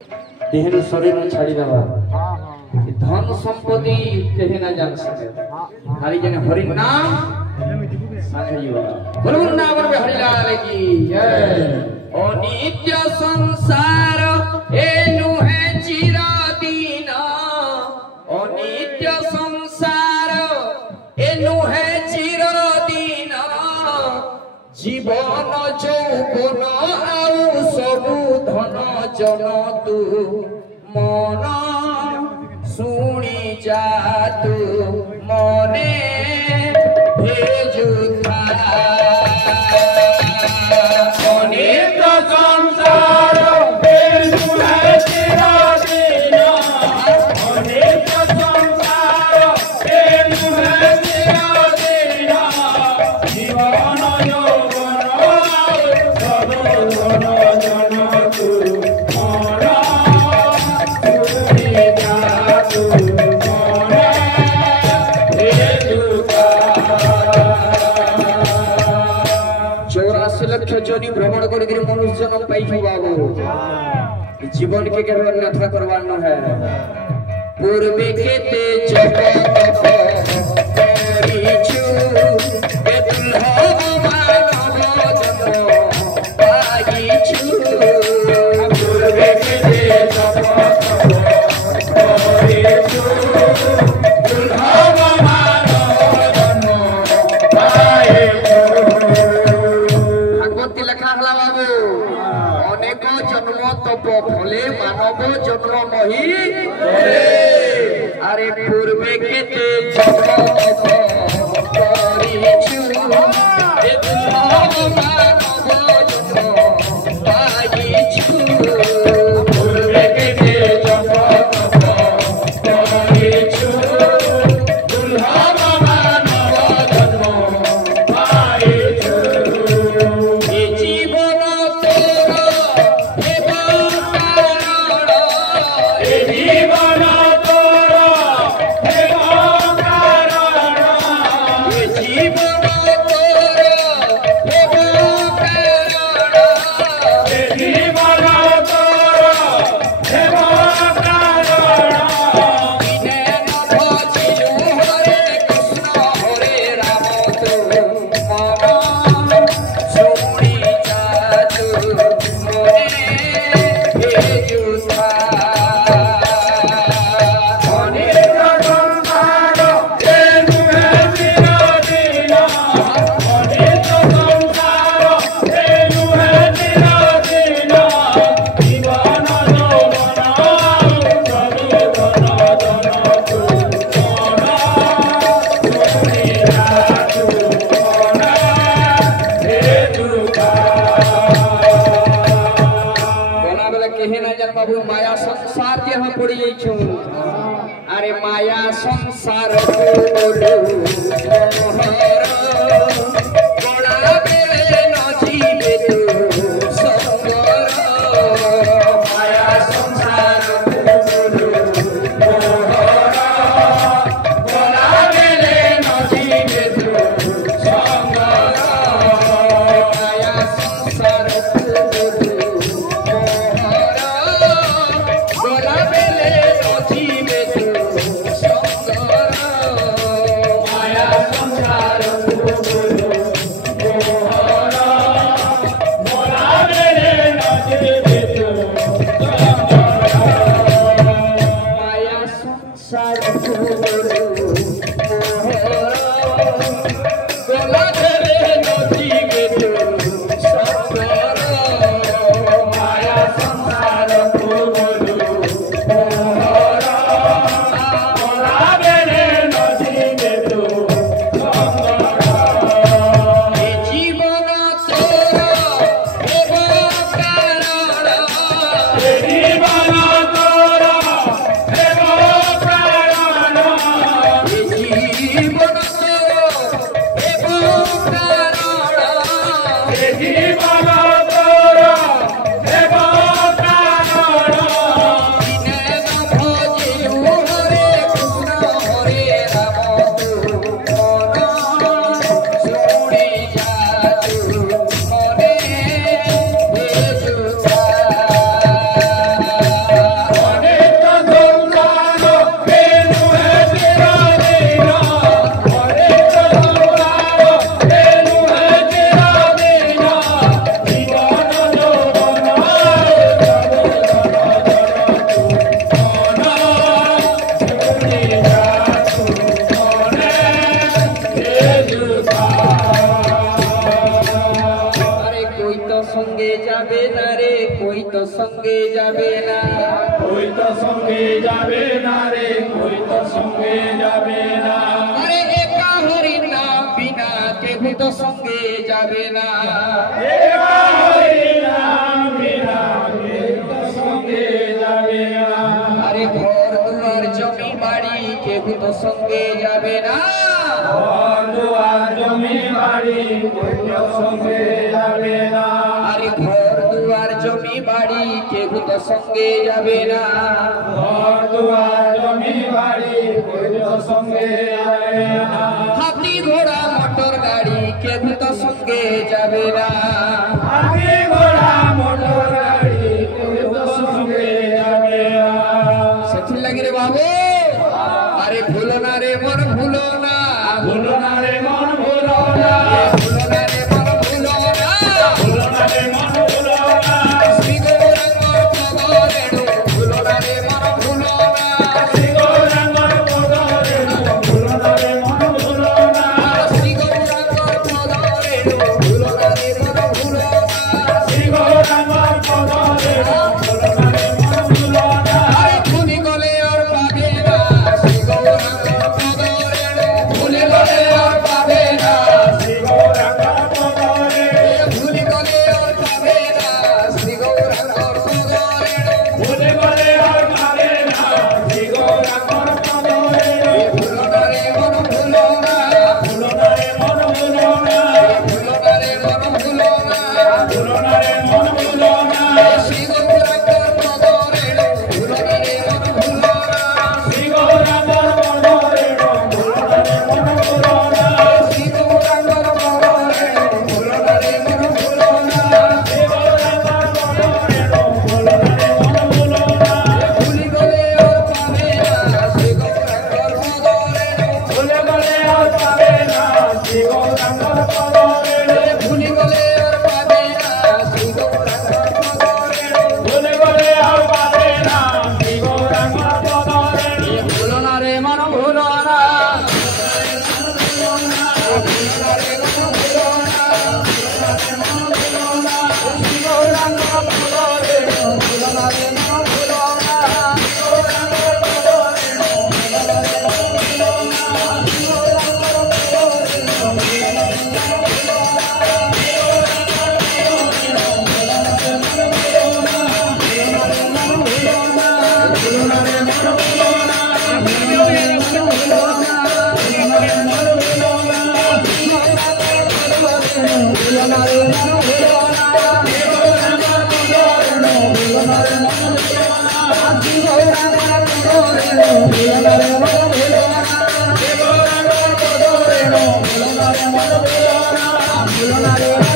देहनु शरीर में छाड़ी दवा धन संपत्ति कहे ना जान सके हरि जन हरि नाम साखियो गुरु नाम में हरि लाल की जय। ओ नित्य संसार एनु है चिरदीन ओ नित्य संसार एनु है चिरदीन जीवन यौवन आउ सबु धन जन तू मन शुणी जा तू मने भेजुता अनित संसार एनु है चिरदीन अनित संसार एनु है चिरदीन जीवन यौवन सबु धन जन तू मन शुणी जा तू मने भेजुता। 84 लक्ष जोनि भ्रमण कर मनुष्य जन्म पाई बाबू जीवन के केवल अन्यथा करवार न है पूर्वे केते जगत करिछु के दुल्हा मानव जन्म पाइछु पूर्वे केते जगत करिछु दुल्हा मानव जन्म पाइछु। भागवती लेखा हला बाबू अनेक जन्म तप फले मानव जन्म मही अरे पूर्वे केते जगत करिछु ए दुल्हा मानव जन्म पाइछु पूर्वे केते जगत करिछु दुल्हा मानव जन्म पाइछु। ए जीवन तोरा हेबा कारण ए जीवन तोरा हेबा कारण ए जीवन तोरा हेबा कारण ए जीवन तोरा हेबा कारण बिने न भजिलु हरे कृष्ण हरे राम तू मन शुणी जा तू मने भेजुता अनित संसार एनु है चिरदीन अनित संसार एनु है चिरदीन जीवन यौवन सबु धन जन तू मन शुणी जा तू मन भेजुता। बोला बेला केहे ना जान बाबू माया संसार के हम पड़ी जाइ छु अरे माया संसार बोलू मनोहर गोड़ा बेले न जीवे तू संगर माया संसार बोलू मोहर बोला गेले नदीमे तू संगर माया संसार बोलू मनोहर गोड़ा बेले न जीवे तू संगर माया संसार যাবে না ওই তো সঙ্গে যাবে না রে ওই তো সঙ্গে যাবে না আরে একা হরির নাম বিনা কেউ তো সঙ্গে যাবে না একা হরি নাম বিনা কেউ তো সঙ্গে যাবে না আরে ঘর দুয়ার জমি বাড়ি কেউ তো সঙ্গে যাবে না ঘর দুয়ার জমি বাড়ি কেউ তো সঙ্গে যাবে না আরে ঘর দুয়ার জমি বাড়ি কেউ তো সঙ্গে যাবে না ঘর দুয়ার জমি বাড়ি কেউ তো সঙ্গে যাবে না হাতি ঘোড়া মোটর গাড়ি কেউ তো সঙ্গে যাবে না হাতি ঘোড়া মোটর গাড়ি কেউ তো সঙ্গে যাবে না ସେଥିଲାଗି ରେ ବାବୁ আরে ভুলো না রে মন ভুলো না ভুলো না রে মন ভুলো না ভুলো না রে মন ভুলো না ভুলো না রে মন ভুলো না শ্রী গৌরাঙ্গ পদরেণু ভুলো না রে মন ভুলো না শ্রী গৌরাঙ্গর পদরেণু ভুলো না রে মন ভুলো না শ্রী গৌরাঙ্গ পদরেণু ভুলো না রে মন ভুলো না শ্রী গৌরাঙ্গর পদরেণু ভুলো না রে মন ভুলো না আরে ভুলি গলে আর পাবে না শ্রী গৌরাঙ্গ পদরেণু ভুলি গলে আর পাবে না শ্রী গৌরাঙ্গর পদরেণু ভুলি গলে আর পাবে না শ্রী গৌরাঙ্গ পদরেণু ভুলে গলে আর পাবে না শ্রী গৌরাঙ্গর পদরেণু ভুলো না রে মন ভুলো না ভুলো না রে মন ভুলো না ভুলো না রে মন ভুলো না ভুলো না রে মন ভুলো না শ্রী গৌরাঙ্গ পদরেণু ভুলো না রে মন ভুলো না শ্রী গৌরাঙ্গর পদরেণু ভুলো না রে মন ভুলো না শ্রী গৌরাঙ্গ পদরেণু ভুলো না রে মন ভুলো না শ্রী গৌরাঙ্গর পদরেণু ভুলো না রে মন ভুলো না ভুলি গলে আর পাবে না শ্রী গৌরাঙ্গ পদরেণু ভুলে গলে আর পাবে না শ্রী গৌরাঙ্গর পদরেণু ভুলি গলে আর পাবে না শ্রী গৌরাঙ্গ পদরেণু ভুলে গলে আর পাবে না শ্রী গৌরাঙ্গর পদরেণু ভুলো না রে মন ভুলো না ভুলো না রে